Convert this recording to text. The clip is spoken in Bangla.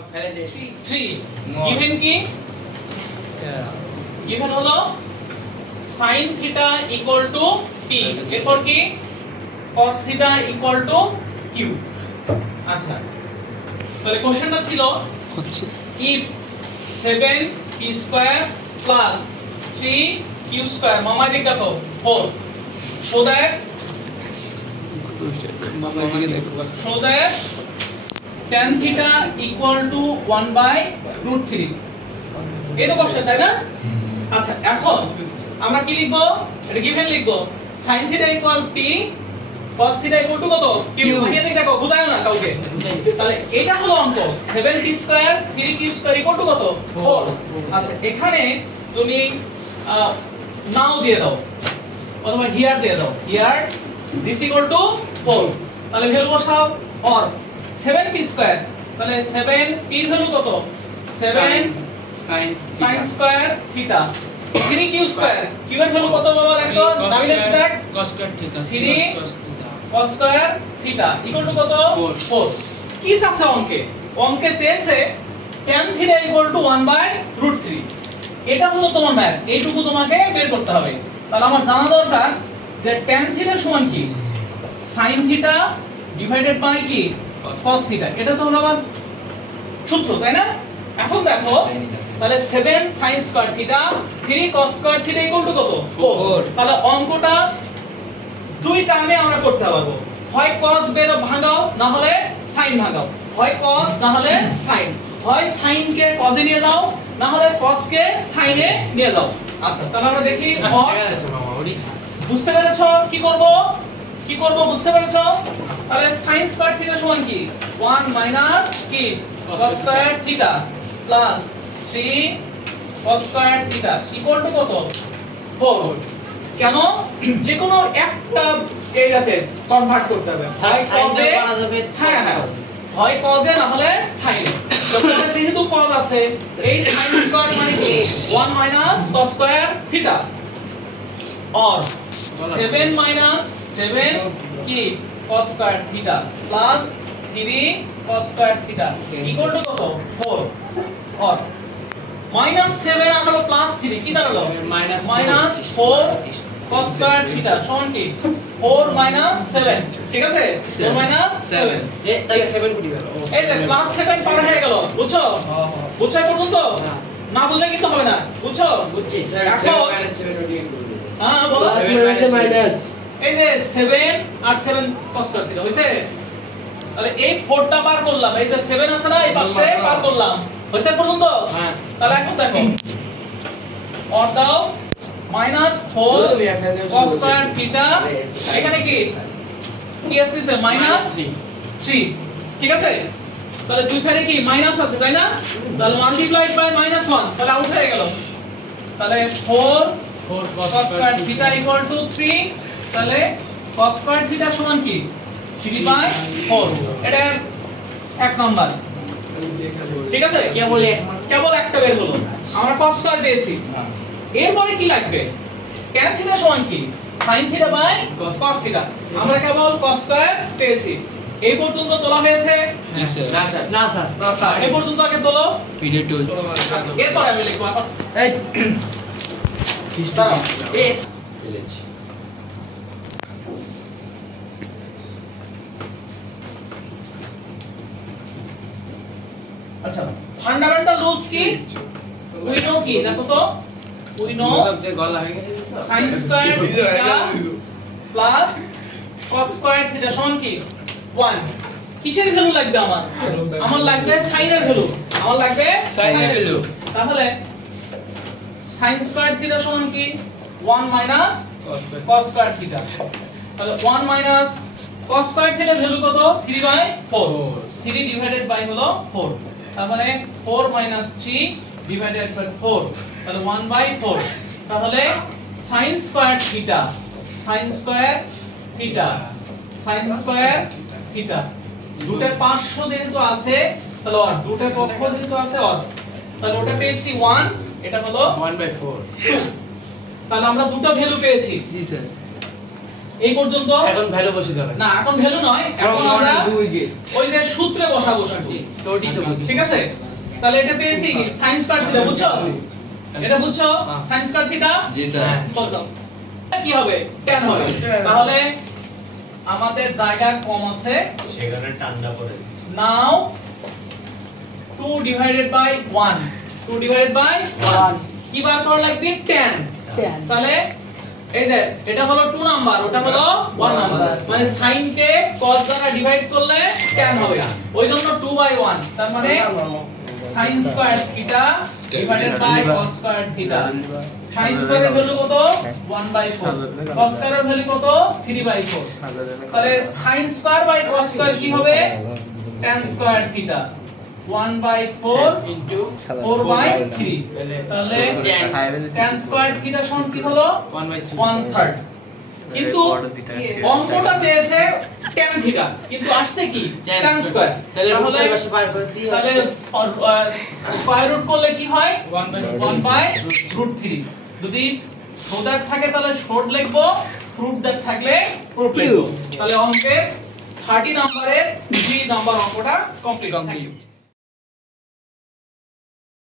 3 given কি given হলো sin theta equal to p এরপর কি cos theta equal to q আচ্ছা তাহলে কোশ্চেনটা ছিল হচ্ছে if 7 p square plus 3 q square মামা দিক দেখো 4 so that tan theta equal to 1 by root 3 এই তো কোশ্চেন তাই না আচ্ছা এখন আমরা কি লিখবো এটা given লিখবো sin theta equal p cos theta equal to কত q ভাঙিয়ে দেখো বুঝায় না কাউকে তাহলে এটা হলো অঙ্ক 7p square 3q square equal to কত 4 আচ্ছা এখানে তুমি নাও দিয়ে দাও অথবা হিয়ার দিয়ে দাও হিয়ার this equal to 4 তাহলে ভ্যালু বসাও or 7p square তাহলে 7p এর ভ্যালু কত 7 sin square theta 3q square q এর ভ্যালু কত বাবা দেখো দাবিলে দেখ cos square theta 3 cos square theta equal to কত 4 কি আছে অঙ্কে চেয়েছে tan theta equal to 1 by root 3 এটা হলো তোমার ম্যাথ এইটুকু তোমাকে বের করতে হবে তাহলে আমার জানা দরকার যে tan theta সমান কি sin theta divided by কি cos theta এটা তো হলো আমার সূত্র তাই না এখন দেখো তাহলে 7 sin square theta 3 cos square theta equal to কত 4 তাহলে অঙ্কটা দুই টার্মে আমরা করতে পারবো হয় cos বের ভাঙাও না হলে sin ভাঙাও হয় cos না হলে sin হয় sin কে cos এ নিয়ে যাও না হলে cos কে sin এ নিয়ে যাও আচ্ছা তাহলে আমরা দেখি বুঝতে পেরেছো কি করব বুঝতে পেরেছো তাহলে sin square theta সমান কি 1 মাইনাস কি cos square theta plus 3 cos square theta equal to কত 4 কেন যে কোনো একটা এরিয়াতে কনভার্ট করতে হবে হয় cos এ হ্যাঁ হয় cos এ না হলে sin এ যখন যেহেতু cos আছে এই sin square মানে কি 1 মাইনাস cos square theta और 7 minus 7 কি cos square theta plus 3 cos square theta equal to কত 4 और minus 7 আর হলো plus 3 কি দাঁড়ালো minus 4 cos square theta সমান কি 4 minus 7 ঠিক আছে 4 minus 7 এই 7 কুটি গেল এই যে plus 7 পার হয়ে গেল বুঝছো বুঝছো পর্যন্ত না বুঝলে কিন্তু হবে না বুঝছো বুঝছি এখন হ্যাঁ বলো মাইনাস এই যে 7 আর 7 cos square theta হইছে তাহলে এই 4টা পার করলাম এই যে 7 আছে না এই পাশে পার করলাম হইছে পর্যন্ত হ্যাঁ তাহলে এখন দেখো অর দাও -4 cos square theta এখানে কি আসছে -3 ঠিক আছে তাহলে দুই সাইডে কি মাইনাস আছে তাই না তাহলে মাল্টিপ্লাইড বাই -1 তাহলে আউট হয়ে গেল তাহলে 4 cos square theta equal to 3 তাহলে cos square theta সমান কি 3/4 এটা এক নাম্বার ঠিক আছে কেবল একটা বের হলো আমরা cos square পেয়েছি এরপরে কি লাগবে tan theta সমান কি sin theta by cos theta আমরা কেবল cos square পেয়েছি এই পর্যন্ত তোলা হয়েছে না স্যার এই পর্যন্ত আগে তোলো ভিডিও টুল এরপর আমি লিখব এখন এই আচ্ছা ফান্ডামেন্টাল রুলস কি উই নো কি দেখো তো we know sin square theta plus cos square theta সমান কি 1 কিসের ভ্যালু লাগবে আমার লাগবে sin এর ভ্যালু আমার লাগবে sin এর ভ্যালু তাহলে sin square theta সমান কি 1 মাইনাস cos square theta তাহলে 1 minus cos square theta value কত 3/4 3 ডিভাইডেড বাই হলো 4 তার মানে 4 মাইনাস 3 ডিভাইডেড বাই 4 তাহলে 1/4 তাহলে sin square theta রুটের 500 যেহেতু আছে তাহলে আর রুটের পক্ষ যেহেতু আছে আর তাহলে ওটা পেয়েছি 1 এটা হলো 1/4 তাহলে আমরা দুটো ভ্যালু পেয়েছি জি স্যার এই পর্যন্ত এখন ভ্যালু বসাতে হবে না, এখন ভ্যালু নয়, এখন আমরা ওই যে সূত্রে বসাবো শুধু। ঠিক আছে, তাহলে এটা পেয়েছি কি sin স্কয়ার থিটা, বুঝছো? এটা বুঝছো sin স্কয়ার থিটা? জি স্যার। কত কি হবে? tan হবে। তাহলে আমাদের জায়গা কম আছে, সেখানে ঠান্ডা পড়ে নাও 2 ডিভাইডেড বাই 1, 2 ডিভাইডেড বাই 1 কি বার করা লাগবে? tan। তাহলে এই যে এটা হলো 2 নাম্বার, ওটা হলো 1 নাম্বার, মানে sin কে cos দ্বারা ডিভাইড করলে tan হবে, ওইজন্য 2 বাই 1, তার মানে sin square theta divided by cos square theta. sin স্কয়ারের ভ্যালু কত? 1/4, cos স্কয়ারের ভ্যালু কত? 3/4। তাহলে sin square by cos square কি হবে? tan square theta 1/4 into 4/3। তাহলে tan স্কয়ার থিটা সমান কি হলো? 1/3। কিন্তু অঙ্কটা চেয়েছে tan থিটা, কিন্তু আসছে কি tan স্কয়ার। তাহলে স্কয়ার রুট করলে কি হয়? 1/√3। যদি শোর্ট থাকে তাহলে শোর্ট লিখবো, প্রুফ দ্যাট থাকলে প্রুফ লিখবো। তাহলে অঙ্কের 30 নম্বরের 3 নাম্বার অঙ্কটা কমপ্লিট।